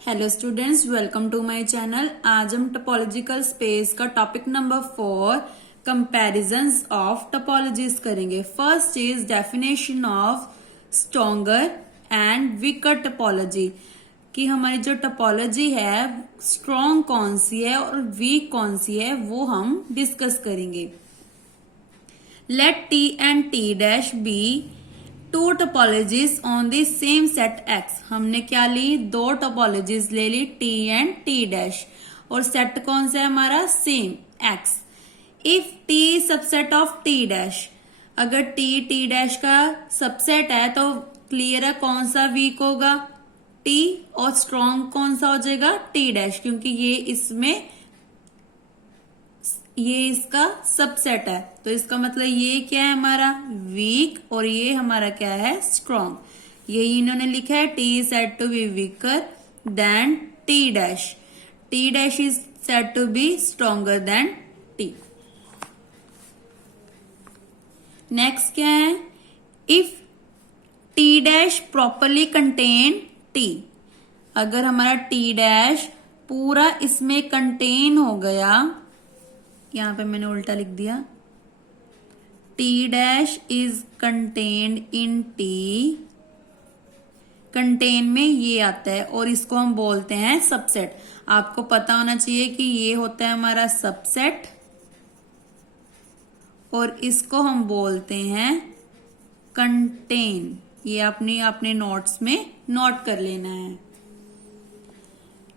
Hello students, welcome to my channel. आज हम topological space का topic number 4 comparisons of topologies करेंगे। First is definition of stronger and weaker topology, कि हमारी जो टोपोलॉजी है स्ट्रॉन्ग कौन सी है और वीक कौन सी है वो हम डिस्कस करेंगे। Let T and T dash be two topologies on the same set X. हमने क्या ली? दो टोपोलॉजीज ले ली, टी एंड टी डैश, और सेट कौन सा है हमारा? Same X. If T subset of T dash, अगर टी टी डैश का सबसेट है तो क्लियर है कौन सा वीक होगा? टी। और स्ट्रॉन्ग कौन सा हो जाएगा? टी डैश, क्योंकि ये इसका सबसेट है। तो इसका मतलब ये क्या है हमारा? वीक, और ये हमारा क्या है? स्ट्रॉन्ग। यही इन्होंने लिखा है, T is said to be weaker than T dash, T dash is said to be stronger than T. Next क्या है? If T dash properly contain T, अगर हमारा टी डैश पूरा इसमें कंटेन हो गया, यहां पे मैंने उल्टा लिख दिया, T dash is contained in T, contain में ये आता है और इसको हम बोलते हैं सबसेट। आपको पता होना चाहिए कि ये होता है हमारा सबसेट और इसको हम बोलते हैं कंटेन। ये अपने नोट्स में नोट कर लेना है।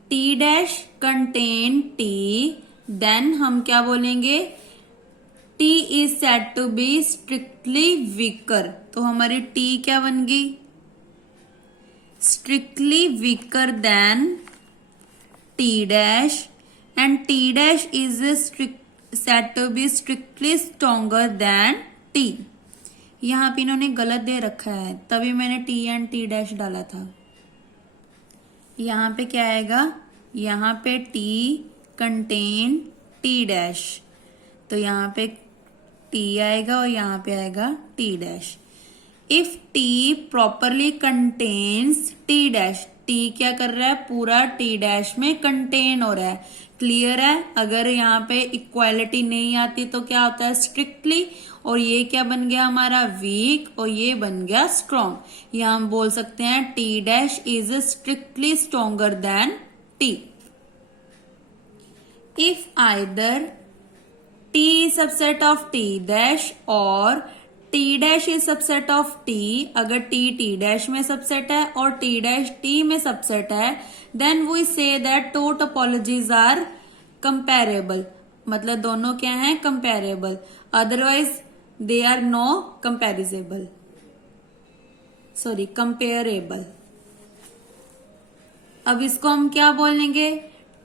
T dash contain T, then हम क्या बोलेंगे? T is said to be strictly weaker. तो हमारी T क्या बन गई? Strictly weaker than T dash, and T dash is said to be strictly stronger than T। यहां पे इन्होंने गलत दे रखा है, तभी मैंने T एंड T डैश डाला था। यहां पे क्या आएगा? यहां पे T कंटेन टी डैश, तो यहां पे टी आएगा और यहां पे आएगा T dash. If T properly contains T dash, T क्या कर रहा है? पूरा टी डैश में कंटेन हो रहा है। क्लियर है? अगर यहाँ पे इक्वालिटी नहीं आती तो क्या होता है? स्ट्रिक्टली, और ये क्या बन गया हमारा? वीक, और ये बन गया स्ट्रॉन्ग। यहां हम बोल सकते हैं T dash is strictly stronger than T. If either T is subset of T dash or T dash is subset of T, अगर T T dash में सबसेट है और T dash T में सबसेट है, then we say that two topologies are comparable। मतलब दोनों क्या हैं? comparable, otherwise they are no comparable, comparable। अब इसको हम क्या बोलेंगे?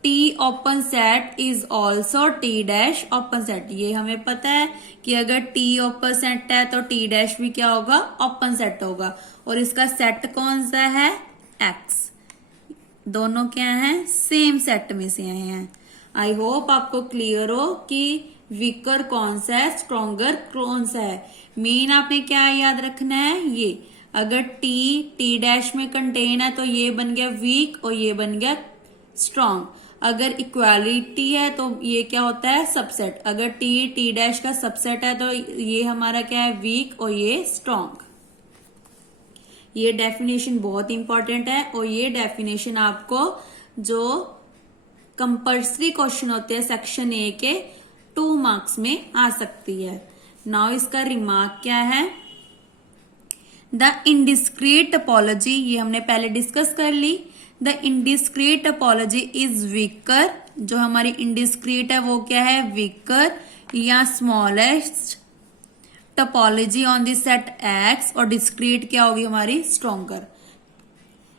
T open set is also T dash open set. ये हमें पता है कि अगर T ओपन सेट है तो T डैश भी क्या होगा? ओपन सेट होगा। और इसका सेट कौन सा है? X। दोनों क्या हैं? सेम सेट में से आए हैं। आई होप आपको क्लियर हो कि वीकर कौन सा है, स्ट्रॉन्गर कौन सा है। मेन आपने क्या याद रखना है? ये अगर T डैश में कंटेन है तो ये बन गया वीक और ये बन गया स्ट्रॉन्ग। अगर इक्वालिटी है तो ये क्या होता है? सबसेट। अगर टी डैश का सबसेट है तो ये हमारा क्या है? वीक, और ये स्ट्रॉन्ग। ये डेफिनेशन बहुत इंपॉर्टेंट है, और ये डेफिनेशन आपको जो कंपल्सरी क्वेश्चन होते हैं सेक्शन ए के 2 मार्क्स में आ सकती है। नाउ इसका रिमार्क क्या है? द इनडिस्क्रीट टोपोलॉजी, ये हमने पहले डिस्कस कर ली। The indiscrete topology is weaker. जो हमारी इनडिस्क्रीट है वो क्या है? वीकर या smallest topology on the set X, और डिस्क्रीट क्या होगी हमारी? स्ट्रॉन्गर।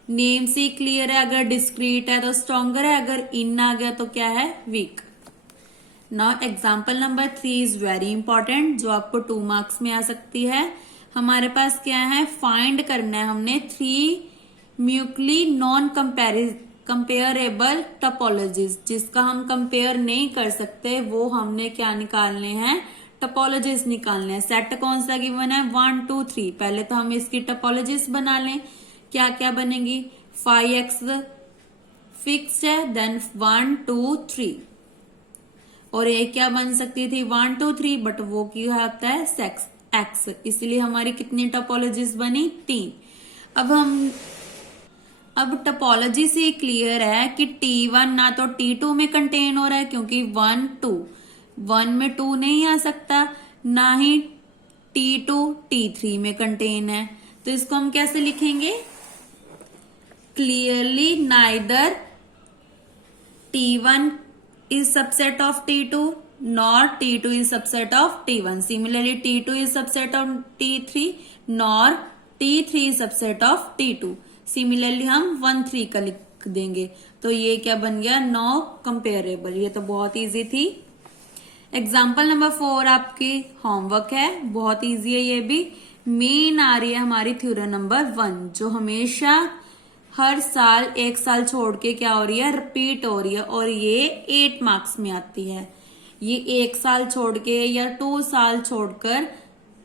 नेम से क्लियर है, अगर डिस्क्रीट है तो स्ट्रॉन्गर है, अगर इन आ गया तो क्या है? Weak. Now example number 3 is very important, जो आपको 2 मार्क्स में आ सकती है। हमारे पास क्या है? फाइंड करना है हमने 3 म्यूचुअली नॉन कंपेयरेबल टोपोलॉजीज, जिसका हम कंपेयर नहीं कर सकते, वो हमने क्या निकालने हैं? टोपोलॉजीज निकालने हैं। सेट कौन सा गिवन है? 1 2 3। पहले तो हम इसकी टोपोलॉजीज बना लें। क्या क्या बनेगी? 5x फिक्स है, देन 1 2 3, और ये क्या बन सकती थी 1 2 3, बट वो क्या होता है सेक्स एक्स, इसलिए हमारी कितनी टोपोलॉजीज बनी 3। अब टोपोलॉजी से क्लियर है कि T1 ना तो T2 में कंटेन हो रहा है, क्योंकि 1 2 1 में 2 नहीं आ सकता, ना ही T2 T3 में कंटेन है। तो इसको हम कैसे लिखेंगे, clearly neither T1 is subset of T2 nor T2 is subset of T1. Similarly, T2 is subset of T3 nor T3 is subset of T2. Similarly, हम 1 3 का लिख देंगे, तो ये क्या बन गया नो कंपेरेबल। ये तो बहुत इजी थी। एग्जाम्पल नंबर 4 आपकी होमवर्क है, बहुत इजी है ये भी। मेन आ रही है हमारी थ्योरम नंबर 1, जो हमेशा हर साल एक साल छोड़ के क्या हो रही है रिपीट हो रही है, और ये 8 मार्क्स में आती है। ये एक साल छोड़ के या 2 साल छोड़कर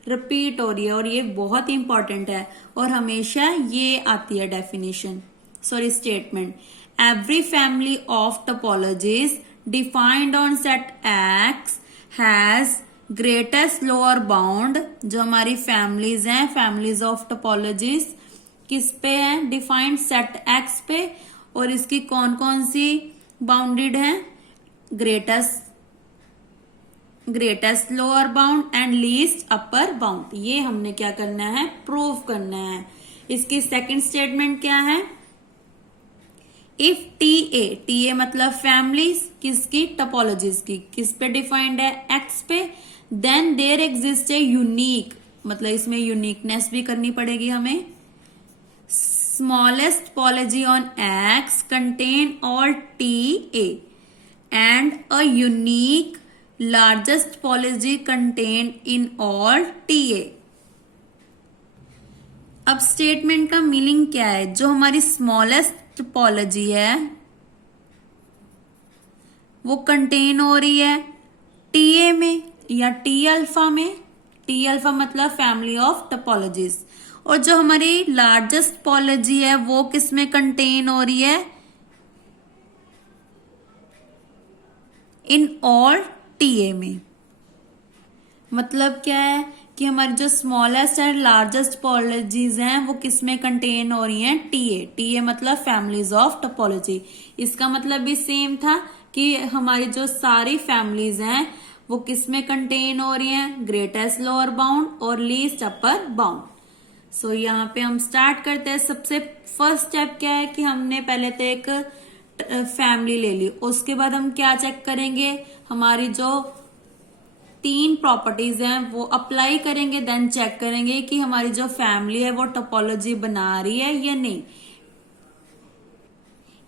रिपीट हो रही है, और ये बहुत इंपॉर्टेंट है, और हमेशा ये आती है definition, sorry statement. Every family of topologies defined on set x has greatest lower bound. जो हमारी फैमिलीज हैं, फैमिलीज ऑफ टोपोलॉजीज किस पे है डिफाइंड सेट एक्स पे, और इसकी कौन कौन सी बाउंडेड है, greatest lower bound and least upper bound. ये हमने क्या करना है प्रूव करना है। इसकी सेकंड स्टेटमेंट क्या है, इफ TA मतलब फैमिलीज किसकी टोपोलॉजीज की, किस पे डिफाइंड है एक्स पे, then there exist a unique, मतलब इसमें यूनिकनेस भी करनी पड़ेगी हमें। smallest polygy on X contain all TA and a unique largest polygy contained in all TA। अब स्टेटमेंट का मीनिंग क्या है, जो हमारी स्मॉलेस्ट टोपोलॉजी है वो कंटेन हो रही है TA में या T अल्फा में। T अल्फा मतलब फैमिली ऑफ टोपोलॉजीज, और जो हमारी लार्जेस्ट पॉलिजी है वो किसमें कंटेन हो रही है इन ऑल TA में। मतलब क्या है कि हमारी जो स्मॉलेस्ट एंड लार्जेस्ट पॉलिजीज हैं वो किसमें कंटेन हो रही हैं TA मतलब फैमिलीज ऑफ टोपोलॉजी। इसका मतलब भी सेम था कि हमारी जो सारी फैमिलीज हैं वो किसमें कंटेन हो रही हैं, ग्रेटेस्ट लोअर बाउंड और लीस्ट अपर बाउंड। सो यहाँ पे हम स्टार्ट करते हैं। सबसे फर्स्ट स्टेप क्या है कि हमने पहले तो एक फैमिली ले ली, उसके बाद हम क्या चेक करेंगे, हमारी जो 3 प्रॉपर्टीज हैं वो अप्लाई करेंगे, देन चेक करेंगे कि हमारी जो फैमिली है वो टोपोलॉजी बना रही है या नहीं।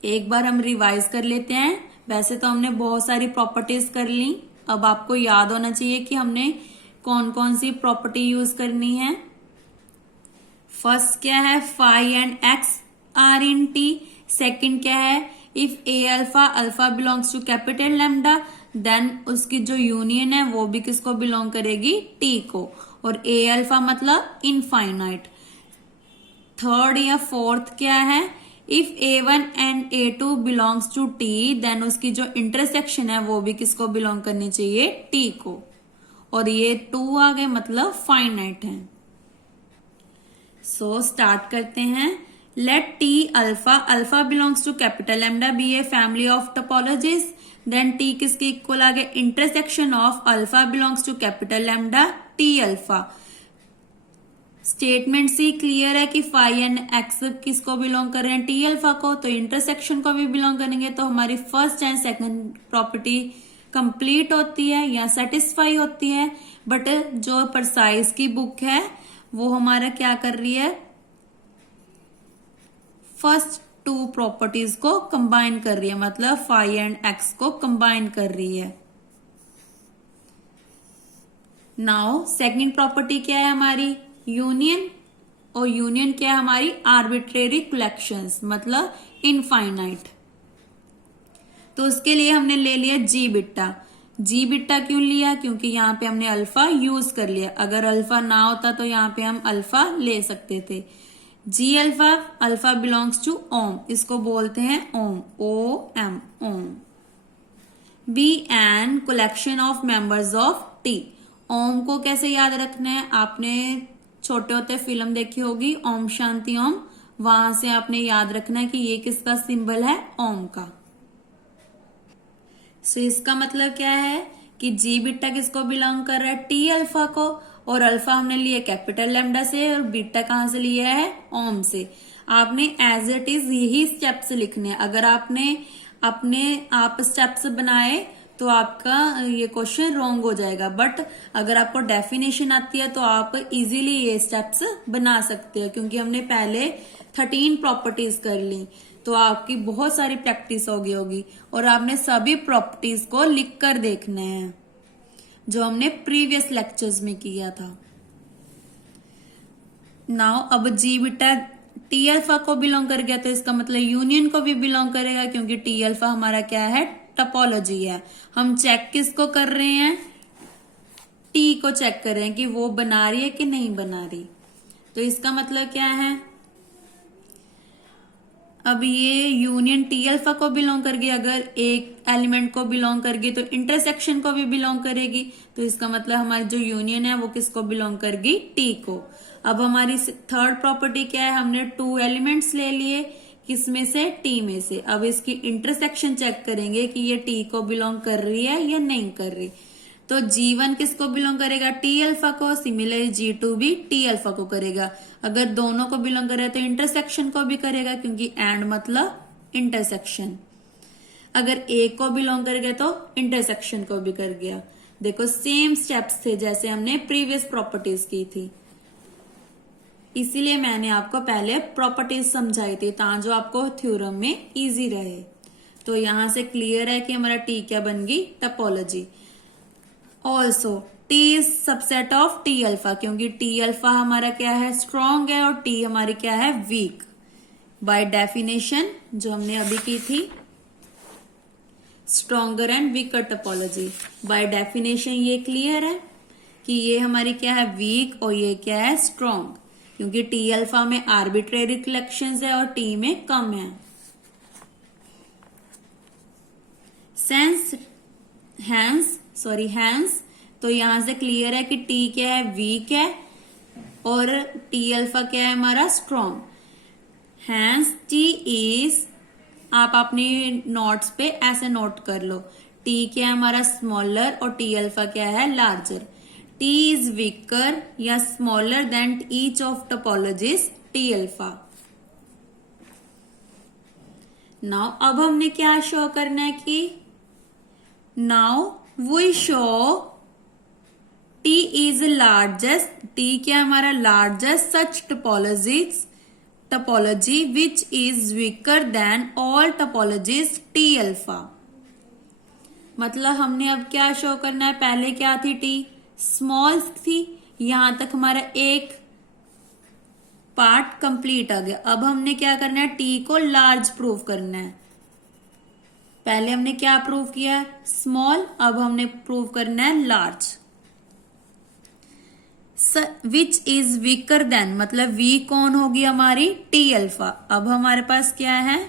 एक बार हम रिवाइज कर लेते हैं। वैसे तो हमने बहुत सारी प्रॉपर्टीज कर ली, अब आपको याद होना चाहिए कि हमने कौन कौन सी प्रॉपर्टी यूज करनी है। फर्स्ट क्या है, phi and X are in T. Second क्या है, if A alpha belongs to capital lambda, then उसकी जो यूनियन है वो भी किसको बिलोंग करेगी टी को, और ए अल्फा मतलब इनफाइनाइट। थर्ड या फोर्थ क्या है, if A1 and A2 belongs to T, then उसकी जो इंटरसेक्शन है वो भी किसको बिलोंग करनी चाहिए T को, और ये 2 आ गए मतलब फाइनाइट है। सो स्टार्ट करते हैं। Let T alpha belongs to capital lambda be a family of topologies, then T किसके इक्वल आ गए, intersection of alpha belongs to capital lambda T alpha. Statement C clear है कि फाई एंड एक्स किसको belong कर रहे हैं T alpha को, तो इंटरसेक्शन को भी बिलोंग करेंगे, तो हमारी first and second property complete होती है या सेटिस्फाई होती है। बट जो परसाइज की बुक है वो हमारा क्या कर रही है, फर्स्ट 2 प्रॉपर्टीज को कंबाइन कर रही है, मतलब फाई एंड एक्स को कंबाइन कर रही है। नाउ सेकंड प्रॉपर्टी क्या है हमारी, यूनियन, और यूनियन क्या है हमारी आर्बिट्रेरी कलेक्शंस मतलब इनफाइनाइट। तो उसके लिए हमने ले लिया जी बिट्टा क्यों लिया, क्योंकि यहाँ पे हमने अल्फा यूज कर लिया। अगर अल्फा ना होता तो यहाँ पे हम अल्फा ले सकते थे। G alpha, alpha belongs to ohm, इसको बोलते हैं ohm, O M, ohm. Be an collection of members of T. Ohm को कैसे याद रखना है, आपने छोटे होते फिल्म देखी होगी ओम शांति ओम, वहां से आपने याद रखना है कि ये किसका सिंबल है, ओम का। सो इसका मतलब क्या है कि जी बीटा किसको बिलोंग कर रहा है, टी अल्फा को, और अल्फा हमने लिया कैपिटल लैम्डा से और बीटा कहां से लिया है, ओम से। आपने एज इट इज यही स्टेप्स लिखने हैं। अगर आपने अपने आप स्टेप्स बनाए तो आपका ये क्वेश्चन रॉन्ग हो जाएगा, बट अगर आपको डेफिनेशन आती है तो आप इजीली ये स्टेप्स बना सकते हो, क्योंकि हमने पहले 13 प्रॉपर्टीज कर ली, तो आपकी बहुत सारी प्रैक्टिस हो गई होगी और आपने सभी प्रॉपर्टीज को लिख कर देखना है जो हमने प्रीवियस लेक्चर्स में किया था। नाउ अब जी बीटा टी अल्फा को बिलोंग कर गया, तो इसका मतलब यूनियन को भी बिलोंग करेगा, क्योंकि टी अल्फा हमारा क्या है, टपोलॉजी है। हम चेक किसको कर रहे हैं, टी को चेक कर रहे हैं कि वो बना रही है कि नहीं बना रही। तो इसका मतलब क्या है, अब ये यूनियन टी अल्फा को बिलोंग करगी, अगर एक एलिमेंट को बिलोंग करगी तो इंटरसेक्शन को भी बिलोंग करेगी, तो इसका मतलब हमारी जो यूनियन है वो किसको बिलोंग करगी, टी को। अब हमारी थर्ड प्रॉपर्टी क्या है, हमने 2 एलिमेंट्स ले लिए, किसमें से, टी में से। अब इसकी इंटरसेक्शन चेक करेंगे कि ये टी को बिलोंग कर रही है या नहीं कर रही। तो G1 किसको बिलोंग करेगा, टी अल्फा को, सिमिलरली G2 भी टी अल्फा को करेगा। अगर दोनों को बिलोंग करे तो इंटरसेक्शन को भी करेगा, क्योंकि एंड मतलब इंटरसेक्शन। अगर एक को बिलोंग कर गया तो इंटरसेक्शन को भी कर गया। देखो सेम स्टेप्स थे जैसे हमने प्रीवियस प्रॉपर्टीज की थी, इसीलिए मैंने आपको पहले प्रॉपर्टीज समझाई थी ताकि जो आपको थ्योरम में इजी रहे। तो यहां से क्लियर है कि हमारा टी क्या बन गई, topology. Also T is subset of T alpha, क्योंकि टी अल्फा हमारा क्या है, स्ट्रॉन्ग है, और टी हमारी क्या है, वीक। बाय डेफिनेशन जो हमने अभी की थी, stronger and weaker topology, by definition ये क्लियर है कि ये हमारी क्या है, वीक, और ये क्या है, स्ट्रॉन्ग, क्योंकि टी अल्फा में आर्बिट्रेरी कलेक्शंस है और टी में कम है। हैंस तो यहां से क्लियर है कि टी क्या है, वीक है, और टी अल्फा क्या है हमारा, स्ट्रॉन्ग। हैंस टी इज, आप अपनी नोट्स पे ऐसे नोट कर लो, टी क्या है हमारा, स्मॉलर, और टी अल्फा क्या है, लार्जर। टी इज वीकर या smaller than each of topologies T alpha. Now अब हमने क्या शो करना है कि now we show T is largest, T क्या हमारा, largest such topology which is weaker than all topologies T alpha. मतलब हमने अब क्या शो करना है, पहले क्या थी, टी स्मॉल थी, यहां तक हमारा एक पार्ट कंप्लीट आ गया। अब हमने क्या करना है, टी को लार्ज प्रूव करना है। पहले हमने क्या प्रूव किया, स्मॉल, अब हमने प्रूव करना है large. Which is weaker then, मतलब वी कौन होगी हमारी, टी अल्फा। अब हमारे पास क्या है,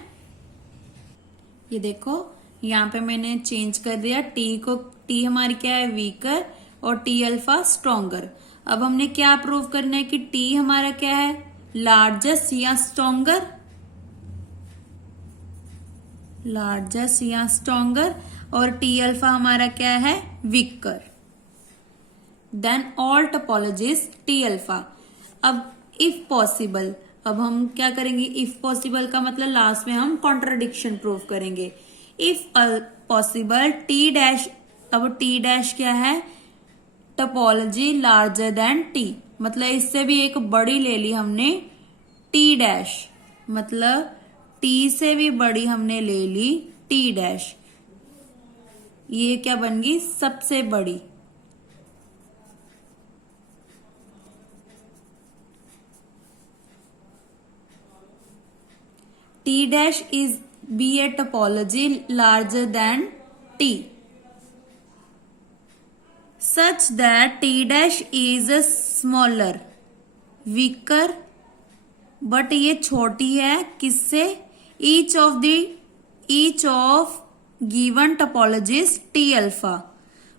ये देखो यहां पे मैंने चेंज कर दिया, टी को, टी हमारी क्या है, वीकर, और टी अल्फा स्ट्रॉन्गर। अब हमने क्या प्रूव करना है कि टी हमारा क्या है, लार्जेस्ट या स्ट्रॉन्गर, लार्जेस्ट या स्ट्रॉन्गर, और टी अल्फा हमारा क्या है, weaker than all topologies T alpha. अब इफ पॉसिबल, अब हम क्या करेंगे, इफ पॉसिबल का मतलब लास्ट में हम कॉन्ट्राडिक्शन प्रूव करेंगे। इफ पॉसिबल टी डैश, अब टी डैश क्या है, टोपोलॉजी लार्जर देन टी, मतलब इससे भी एक बड़ी ले ली हमने, टी डैश, मतलब टी से भी बड़ी हमने ले ली टी डैश, ये क्या बन गई, सबसे बड़ी। T dash is be a topology larger than T, such that T dash is a smaller, weaker but ये छोटी है किससे, each of given topologies T alpha,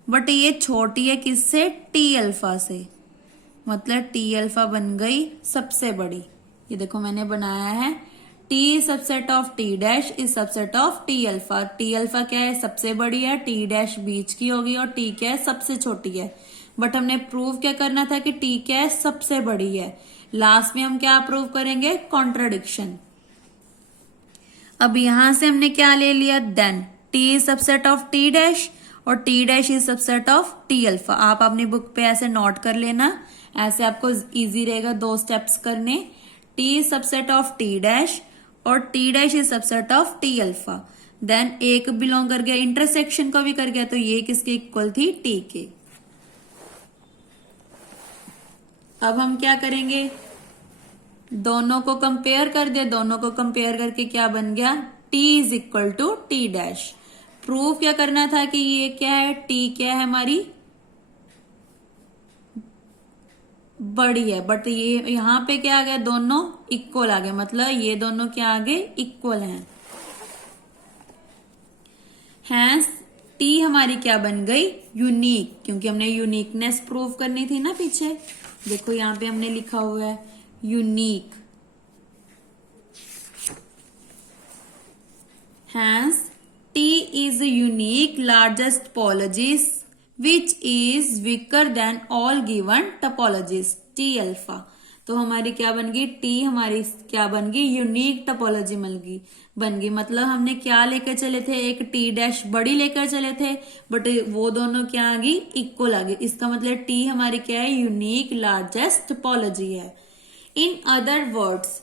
but ये छोटी है किससे, टी अल्फा से, मतलब टी अल्फा बन गई सबसे बड़ी। ये देखो मैंने बनाया है T subset of T dash is subset of T alpha. T alpha क्या है, सबसे बड़ी है, टी डैश बीच की होगी और टी क्या है, सबसे छोटी है। बट हमने प्रूव क्या करना था कि टी क्या है, सबसे बड़ी है। लास्ट में हम क्या प्रूव करेंगे, कॉन्ट्राडिक्शन। अब यहां से हमने क्या ले लिया, then T is subset of T dash और T dash is subset of T alpha. आप अपनी बुक पे ऐसे नोट कर लेना, ऐसे आपको इजी रहेगा 2 स्टेप्स करने। T is subset of T dash और T dash is subset of T alpha. Then एक बिलोंग कर गया, इंटरसेक्शन को भी कर गया, तो ये किसके इक्वल थी, टी के। अब हम क्या करेंगे, दोनों को कंपेयर कर दिया, दोनों को कंपेयर करके क्या बन गया, t is equal to T dash. Prove क्या करना था कि ये क्या है, t क्या है हमारी बड़ी है, बट ये यहां पे क्या आ गया, दोनों इक्वल आ गए, मतलब ये दोनों क्या आ गए, इक्वल हैं। हैंस t हमारी क्या बन गई, यूनिक, क्योंकि हमने यूनिकनेस प्रूव करनी थी ना पीछे। देखो यहां पे हमने लिखा हुआ है unique. Hence t is a unique largest topologies which is weaker than all given topologies t alpha। तो हमारी क्या बन गई, t हमारी क्या बन गई, यूनिक टोपोलॉजी बन गई। मतलब हमने क्या लेकर चले थे, एक t डैश बड़ी लेकर चले थे, बट वो दोनों क्या आ गई, इक्वल आ गई। इसका मतलब t हमारी क्या है, यूनिक लार्जेस्ट टोपोलॉजी है। इन अदर वर्ड्स,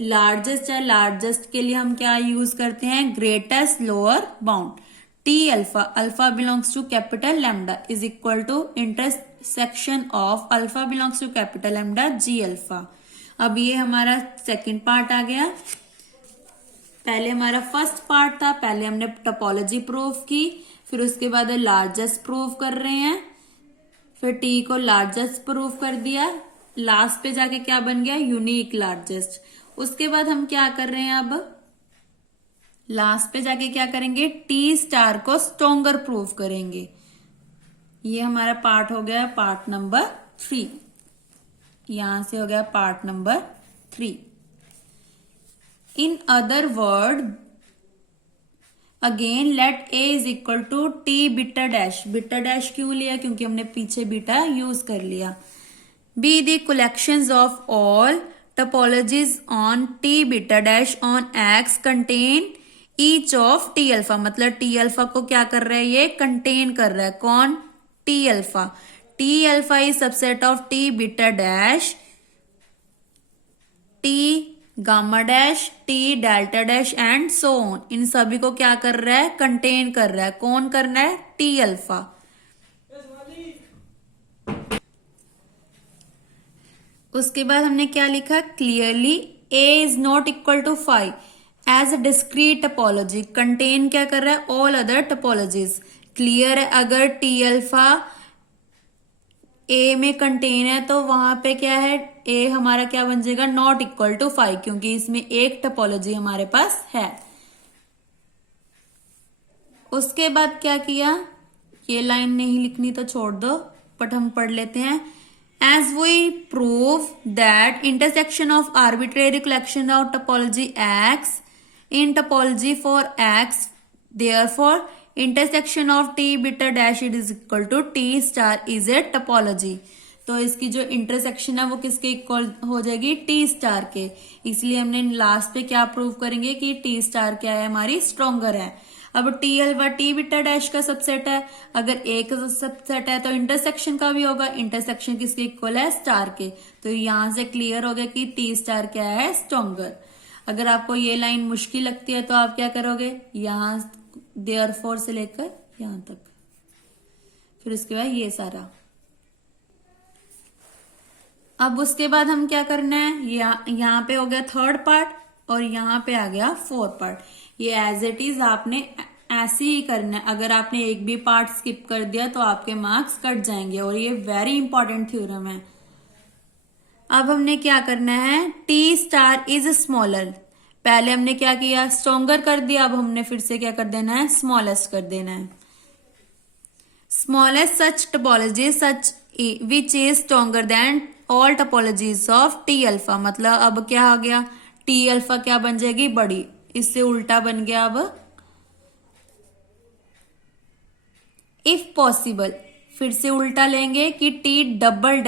लार्जेस्ट या लार्जेस्ट के लिए हम क्या यूज करते हैं, greatest lower bound. T alpha, alpha belongs to capital lambda is equal to intersection of alpha belongs to capital lambda G alpha. अब ये हमारा सेकंड पार्ट आ गया। पहले हमारा फर्स्ट पार्ट था, पहले हमने टोपोलॉजी प्रूव की, फिर उसके बाद लार्जेस्ट प्रूव कर रहे हैं, फिर टी को लार्जेस्ट प्रूव कर दिया, लास्ट पे जाके क्या बन गया, यूनिक लार्जेस्ट। उसके बाद हम क्या कर रहे हैं, अब लास्ट पे जाके क्या करेंगे, टी स्टार को स्ट्रोंगर प्रूव करेंगे। ये हमारा पार्ट हो गया पार्ट नंबर 3, यहां से हो गया part number 3। In other word again let a is equal to T beta dash. Beta dash क्यों लिया, क्योंकि हमने पीछे बीटा यूज कर लिया। Be the collections of all topologies on t beta dash on x contain each of t alpha। मतलब t alpha को क्या कर रहा है, ये कंटेन कर रहा है, कौन, t alpha। t alpha is subset of t beta dash, t gamma dash, t delta dash and so on। इन सभी को क्या कर रहा है, कंटेन कर रहा है, कौन करना है, t alpha। उसके बाद हमने क्या लिखा, clearly a is not equal to 5 as a discrete topology contain क्या कर रहा है, ऑल अदर टोपोलॉजीज। क्लियर है, अगर टी अल्फा a में कंटेन है तो वहां पे क्या है, a हमारा क्या बन जाएगा, नॉट इक्वल टू 5, क्योंकि इसमें एक टोपोलॉजी हमारे पास है। उसके बाद क्या किया, ये लाइन नहीं लिखनी तो छोड़ दो, बट हम पढ़ लेते हैं। As we prove that intersection of arbitrary collection of topology X in topology for X, therefore intersection of t beta dash is equal to t star is a topology। तो इसकी जो इंटरसेक्शन है वो किसके इक्वल हो जाएगी, T star के। इसलिए हमने लास्ट पे क्या प्रूव करेंगे कि टी स्टार क्या है, हमारी स्ट्रोंगर है। अब T alpha T beta dash का सबसेट है, अगर ए का सबसेट है तो इंटरसेक्शन का भी होगा, इंटरसेक्शन किसके इक्वल है, स्टार के। तो यहां से क्लियर हो गया कि टी स्टार क्या है, स्ट्रोंगर। अगर आपको ये लाइन मुश्किल लगती है तो आप क्या करोगे, यहां देयरफॉर से लेकर यहां तक, फिर उसके बाद ये सारा। अब उसके बाद हम क्या करना है, यहाँ पे हो गया थर्ड पार्ट और यहाँ पे आ गया फोर्थ पार्ट। ये एज इट इज आपने ऐसे ही करना है। अगर आपने एक भी पार्ट स्किप कर दिया तो आपके मार्क्स कट जाएंगे, और ये वेरी इंपॉर्टेंट थ्योरम है। अब हमने क्या करना है, टी स्टार इज स्मॉलर। पहले हमने क्या किया, स्ट्रॉन्गर कर दिया, अब हमने फिर से क्या कर देना है, स्मॉलेस्ट कर देना है। Smallest such topology such which is stronger than all topologies of T alpha. मतलब अब क्या हो गया, टी अल्फा क्या बन जाएगी, बड़ी, इससे उल्टा बन गया। अब इफ पॉसिबल, फिर से उल्टा लेंगे कि T double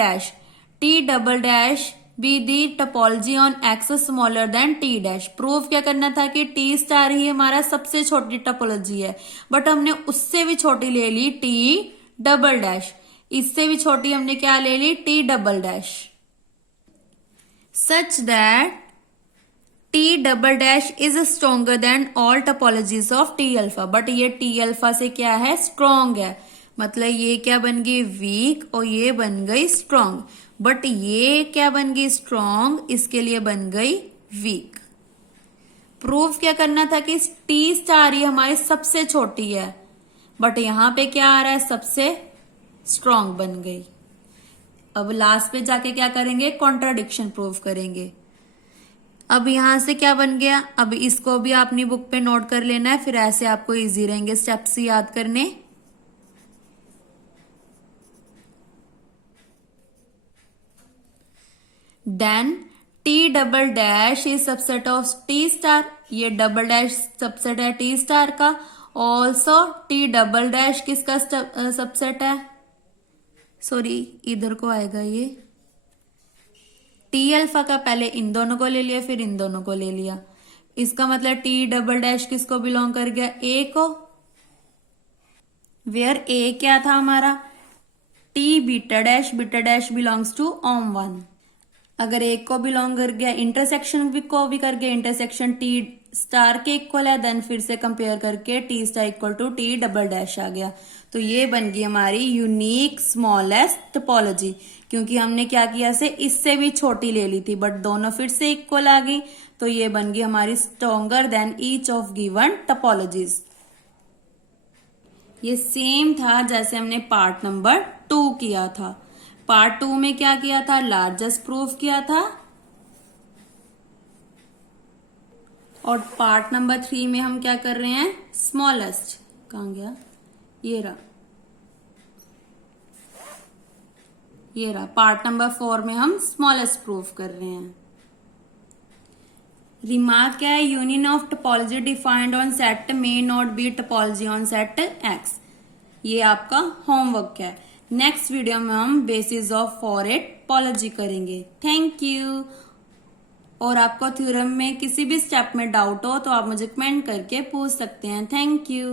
dash be the topology on x smaller than T dash. Proof क्या करना था कि टी स्टार ही हमारा सबसे छोटी टोपोलॉजी है, बट हमने उससे भी छोटी ले ली टी डबल डैश, इससे भी छोटी हमने क्या ले ली, T double dash, such that T double dash is stronger than all topologies of T alpha. But ये टी अल्फा से क्या है, स्ट्रॉन्ग है। मतलब ये क्या बन गई, वीक, और ये बन गई स्ट्रॉन्ग। बट ये क्या बन गई, स्ट्रॉन्ग, इसके लिए बन गई वीक। प्रूफ क्या करना था कि टी स्टार ये हमारी सबसे छोटी है, बट यहां पे क्या आ रहा है, सबसे स्ट्रॉन्ग बन गई। अब लास्ट पे जाके क्या करेंगे, कॉन्ट्राडिक्शन प्रूफ करेंगे। अब यहां से क्या बन गया, अब इसको भी अपनी बुक पे नोट कर लेना है, फिर ऐसे आपको इजी रहेंगे स्टेप्स याद करने। Then T double dash is subset of T star, ये डबल डैश सबसेट है टी स्टार का। ऑल्सो टी डबल डैश किसका सबसेट है, सॉरी इधर को आएगा ये, टी अल्फा का पहले इन दोनों को ले लिया, फिर इन दोनों को ले लिया। इसका मतलब टी डबल डैश किसको बिलोंग कर गया, ए को। वेयर ए क्या था हमारा, T beta dash belongs to ओम वन। अगर एक को बिलोंग कर गया, इंटरसेक्शन को भी कर गया, इंटरसेक्शन टी स्टार के इक्वल है, देन फिर से कंपेयर करके T star equal to T double dash आ गया। तो ये बन गई हमारी यूनिक स्मॉलेस्ट टोपोलॉजी, क्योंकि हमने क्या किया से इससे भी छोटी ले ली थी, बट दोनों फिर से इक्वल आ गई। तो ये बन गई हमारी stronger than each of given topologies. ये सेम था जैसे हमने पार्ट नंबर 2 किया था। पार्ट 2 में क्या किया था, लार्जेस्ट प्रूफ किया था, और पार्ट नंबर 3 में हम क्या कर रहे हैं, स्मॉलेस्ट। कहां गया, ये रहा, ये रहा। पार्ट नंबर 4 में हम स्मॉलेस्ट प्रूफ कर रहे हैं। रिमार्क क्या है, union of topology defined on set may not be topology on set x. ये आपका होमवर्क है। नेक्स्ट वीडियो में हम बेसिस ऑफ फॉरेट टोपोलॉजी करेंगे। Thank you. और आपको थ्योरम में किसी भी स्टेप में डाउट हो तो आप मुझे कमेंट करके पूछ सकते हैं। Thank you.